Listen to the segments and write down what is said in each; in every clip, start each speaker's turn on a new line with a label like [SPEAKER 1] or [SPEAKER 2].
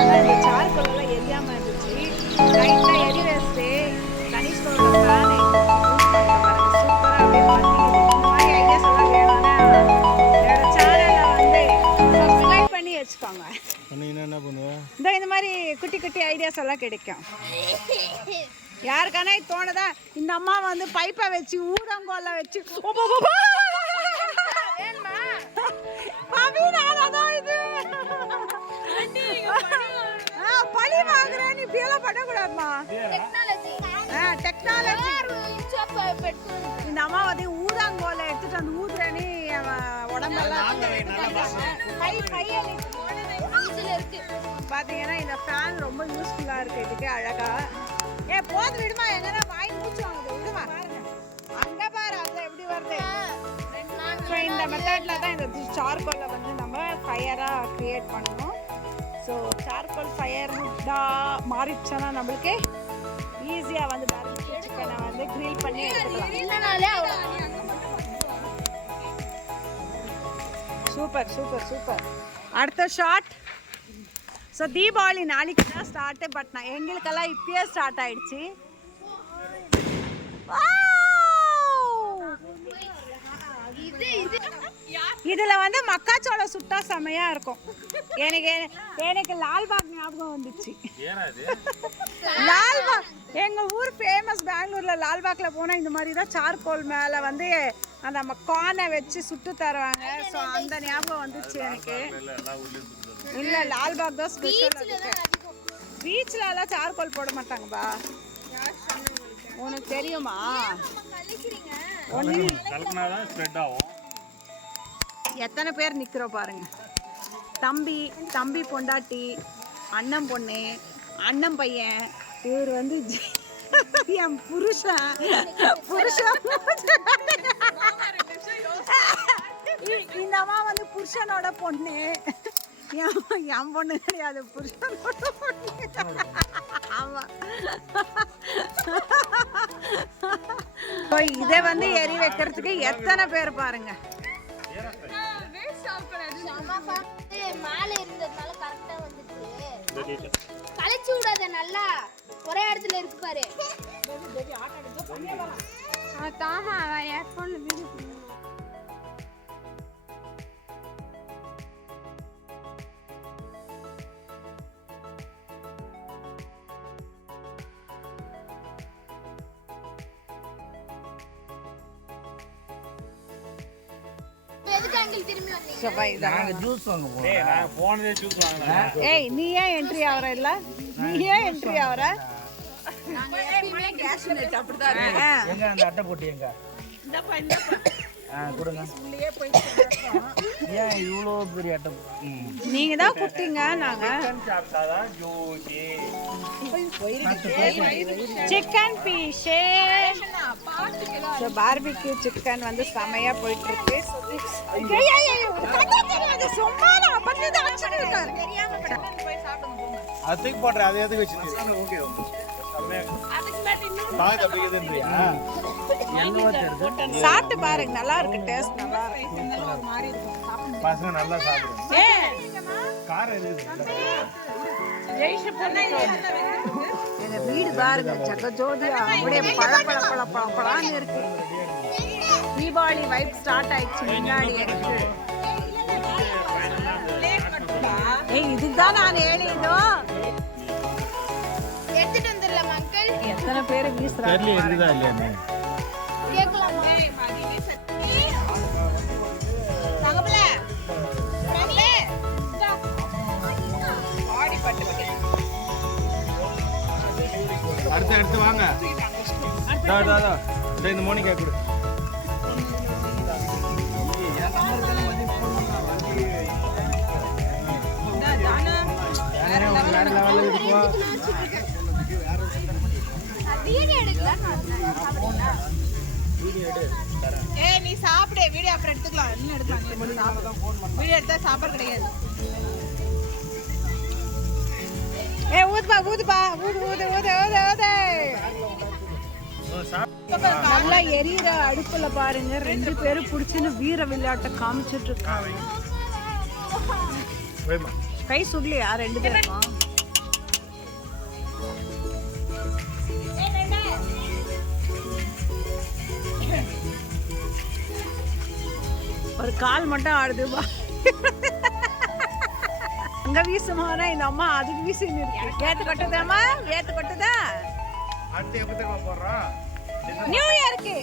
[SPEAKER 1] இந்த சார்கோலெல்லாம் எரியாம இருந்துச்சு. லைட்டாக எரி ஃபேனு அப்படியே இந்த மாதிரி எல்லாம் வேணும்னா என்னோட சேனலை வந்து சப்ஸ்கிரைப் பண்ணி வச்சுக்கோங்க.
[SPEAKER 2] என்ன
[SPEAKER 1] இந்த இந்த மாதிரி குட்டி குட்டி ஐடியாஸ் எல்லாம் கிடைக்கும். யாருக்கானே தோணுதா? இந்த அம்மா வந்து பைப்பை வச்சு ஊதங்கோல வச்சு பழி வாங்குறேன். நீ இப்படியெல்லாம் பண்ணக்கூடாதுமா. டெக்னாலஜி இந்த அம்மா வந்து ஊதாங்கோலை எடுத்துட்டு வந்து ஊதுறேன்னு உடம்பெல்லாம் கை கையில் பாத்தீங்கன்னா இந்த ஃபேன் ரொம்ப யூஸ்ஃபுல்லா இருக்கு. இதுக்கு அழகா. ஏ போது விடுமா எங்கன்னா வாய் மூச்சு வாங்குது விடுமா? அங்க பாரு அது எப்படி வருது? ஸோ இந்த மெத்தட்ல தான் இந்த சார்கோலை வந்து நம்ம ஃபயரா கிரியேட் பண்ணணும். ஸோ சார்கோல் ஃபயர் வுட்டா மாறிடுச்சுன்னா நம்மளுக்கு ஈஸியா வந்து பேரண்டிக் சிக்கனை வந்து கிரில் பண்ணி எடுத்துக்கலாம். சூப்பர் சூப்பர் சூப்பர் அடுத்த ஷாட் ஸோ தீபாவளி நாளைக்கு தான் ஸ்டார்ட்டு பட் நான் எங்களுக்கெல்லாம் இப்பயே ஸ்டார்ட் ஆயிடுச்சு. இதுல வந்து மக்காச்சோளம் சுட்டா செமையா இருக்கும். எனக்கு எனக்கு லால்பாக் ஞாபகம் வந்துச்சு. லால்பாக் எங்க ஊர் ஃபேமஸ் பெங்களூர்ல லால்பாக்ல போனா இந்த மாதிரி தான் சார்கோல் மேல வந்து அந்த கானை வச்சு சுட்டு தருவாங்க. ஸோ அந்த ஞாபகம் வந்துச்சு எனக்கு. இல்ல லால்பாக் தான் ஸ்பெஷல் பீச்ல எல்லாம் சார்கோல் போட மாட்டாங்கப்பா. உனக்கு தெரியுமா? ஒண்ணு.
[SPEAKER 2] கலக்கினா தான் ஸ்ப்ரெட் ஆகும்.
[SPEAKER 1] எத்தனை பேர் நிற்கிறோம் பாருங்க. தம்பி தம்பி பொண்டாட்டி அண்ணன் பொண்ணு அண்ணன் பையன் இவர் வந்து ஜி- என் புருஷன். புருஷன். இந்த அம்மா வந்து புருஷனோட பொண்ணு. என் என் பொண்ணு கிடையாது புருஷனோட பொண்ணு. ஆமா. இதை வந்து எரி வைக்கிறதுக்கு எத்தனை பேர் பாருங்க.
[SPEAKER 3] மேல இருந்ததுனால கரெக்டா வந்துச்சு. கழிச்சு விடாத நல்லா. ஒரே இடத்துல இருக்கு பாரு. தாமா அவன் ஹெட்ஃபோன்ல வீடியோ
[SPEAKER 2] போனதே ஜூஸ் வாங்கினேன்
[SPEAKER 1] ஏய் நீ ஏன் என்ட்ரி ஆவற இல்ல? நீ ஏன் என்ட்ரி ஆவற? ஆ.
[SPEAKER 4] எங்க அந்த அட்டை போட்டி எங்க? ஆ கொடுங்க. ஏன் இவ்வளோ பெரிய அட்டை ம்.
[SPEAKER 1] நீங்க தான் குட்டிங்க நாங்க.
[SPEAKER 2] சாப்பிட்டாதான் ஜூஸி.
[SPEAKER 1] பீஸ் பார்பிக்யூ சிக்கன் வந்து செமையா போயிட்டு இருக்கு ஏய், ஏய், ஏய், ஒரு கதை தெரியாது, சும்மா நான் பண்ணது action இருக்காரு.
[SPEAKER 2] அது தூக்கி போடுறேன். அதை எதுக்கு வச்சுட்டு ஓகே தாய் தப்பிக்குதுன்றியா
[SPEAKER 4] என்னவோ தெரியுது?
[SPEAKER 1] சாப்பிட்டு பாருங்க. நல்லா இருக்கு. டேஸ்ட் நல்லா இருக்கு.
[SPEAKER 2] பசங்க நல்லா சாப்பிடுங்க காரம் இருக்குது
[SPEAKER 1] எங்க வீடு பாருங்க ஜகஜோதியா அப்படியே பழ பழ பழ பழ பழான்னு இருக்கு. தீபாவளி வைப் ஸ்டார்ட் ஆயிடுச்சு முன்னாடியே ஏய் இதுதான் நான் ஏழிதோ
[SPEAKER 3] எடுத்துட்டு வந்துடலாம் அங்கிள்.
[SPEAKER 1] எத்தனை பேர் வீசுறாங்க
[SPEAKER 2] அடுத்து அடுத்து வாங்க. இந்த மோனிகா கொடு.
[SPEAKER 5] ஏய் நீ சாப்பிடு. வீடியோ அப்புறம் எடுத்துக்கலாம். இன்னும் எடுக்கலாம். வீடியோ எடுத்தா சாப்பாடு கிடையாது.
[SPEAKER 1] ஏ ஊதுப்பா ஊதுப்பா. ஊது ஊது ஊது ஊது நல்லா எரியற அடுப்புல பாருங்க. ரெண்டு பேரும் புடிச்சுன்னு வீர விளையாட்டை காமிச்சிட்டு இருக்காங்க. கை சுடலையா? ரெண்டு பேருமா. ஒரு கால் மட்டும் ஆடுதுப்பா. அங்க வீசுமானா இந்த அம்மா அதுக்கு வீசின்னு இருக்கு. ஏத்து கொட்டுதாம்மா? ஏத்து கொட்டுதா?
[SPEAKER 2] அடுத்து எப்போ தெரியுமா போடுறோம்
[SPEAKER 1] நியூ இயர்க்கு.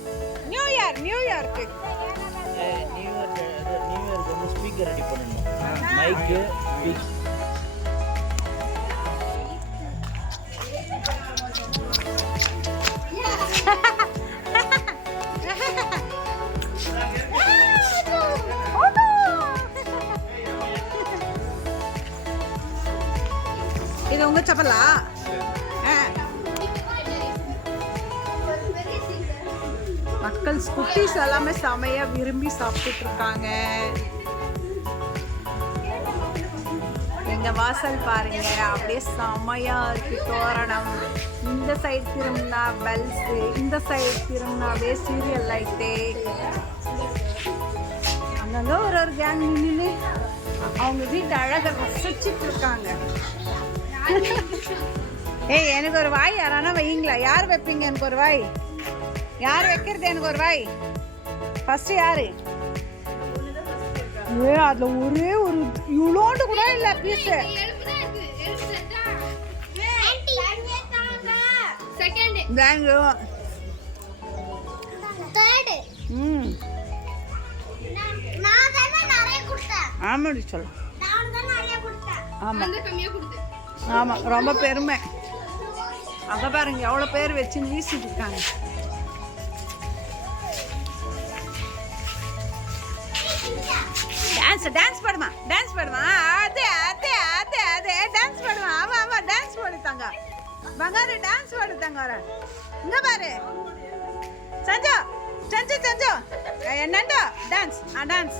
[SPEAKER 1] நியூ இயர் நியூ இயர்க்கு.
[SPEAKER 4] நியூ இயர் நியூ இயர்க்கு வந்து ஸ்பீக்கர் ரெடி பண்ணணும். மைக்கு
[SPEAKER 1] இது விரும்பி சாப்பிட்டுட்டு இருக்காங்க எங்க வாசல் பாருங்க அப்படியே செமையா இருக்கு தோரணம். இந்த சைடு திரும்பினா பெல்ஸ் இந்த சைடு திரும்பினா அப்படியே சீரியல் லைட்டு அங்கங்க ஒரு ஒரு கேங் நின்று அவங்க வீட்டு அழகை ரசிச்சுட்டு இருக்காங்க ஏய் எனக்கு ஒரு வாய் யாரானா வைங்களா யார் வைப்பீங்க எனக்கு ஒரு வாய்? யார் வைக்கிறது எனக்கு ஒரு வாய்? ஃபர்ஸ்ட் யாரு? ஏ அதுல ஒரே ஒரு இவ்வளோண்டு கூட இல்ல பீஸ்
[SPEAKER 3] செகண்ட்
[SPEAKER 1] பேங்கு
[SPEAKER 3] தேர்ட்
[SPEAKER 1] ம். ஆமாடி சொல்ல.
[SPEAKER 3] நான் தான் நிறைய கொடுத்தேன்.
[SPEAKER 1] ஆமா.
[SPEAKER 3] அந்த கம்மியா கொடுத்தேன்
[SPEAKER 1] ஆமா ரொம்ப பெருமை. அங்க பாருங்க எவ்வளவு பேர் வச்சு வீசிட்டு இருக்காங்க. டான்ஸ் டான்ஸ் பாடுமா டான்ஸ் பாடுமா? அது அது அது அது டான்ஸ் பாடுமா? ஆமா ஆமா டான்ஸ் போடுத்தாங்க. பங்காரு டான்ஸ் போடுத்தாங்க வர இங்க பாரு. சஞ்சோ சஞ்சு சஞ்சு. என்னண்டோ? Dance ah dance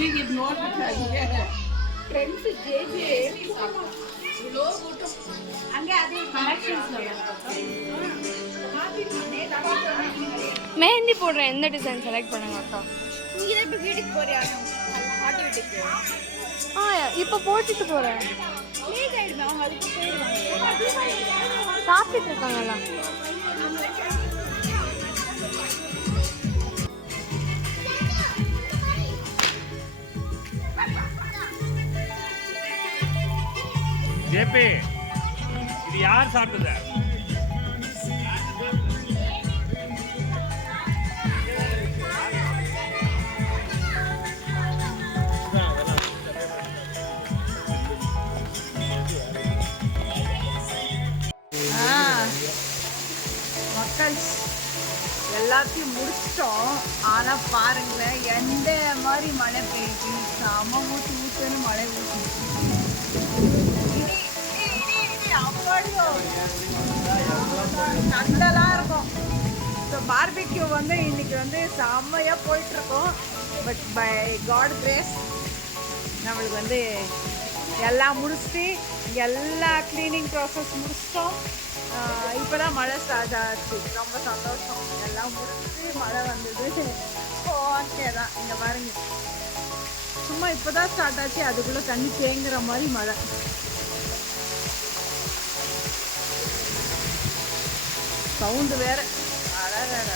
[SPEAKER 1] we give note friends jj.
[SPEAKER 3] Mehndi போடுற எந்த டிசைன் செலக்ட் பண்ணுங்க அக்கா?
[SPEAKER 5] நீங்க இப்போ
[SPEAKER 3] ஆ இப்போ போட்டுட்டு போறேன். சாப்பிட்டு இருக்காங்களா
[SPEAKER 2] ஜேபி இது யார் சாப்பிட்டது?
[SPEAKER 1] ஆ மக்கள் எல்லாத்தையும் முடிச்சிட்டோம். ஆனா பாருங்களேன் எந்த மாதிரி மழை பெய்யுது? செம ஊற்றி ஊற்றணும் மழை ஊற்றி சண்டெல்லாம் இருக்கும் ஸோ பார்பிக்யூ வந்து இன்னைக்கு வந்து செம்மையா போயிட்டு இருக்கோம் பட் பை காட் கிரேஸ் நம்மளுக்கு வந்து எல்லாம் முடிச்சுட்டு எல்லா க்ளீனிங் ப்ராசஸ் முடிச்சிட்டோம். இப்போ தான் மழை ஸ்டார்ட் ஆச்சு. ரொம்ப சந்தோஷம். எல்லாம் முடிச்சுட்டு மழை வந்தது. ஓகே தான். இங்கே பாருங்க. சும்மா இப்போ தான் ஸ்டார்ட் ஆச்சு. அதுக்குள்ளே தண்ணி தேங்குற மாதிரி மழை. சவுண்டு வேற அடடடட.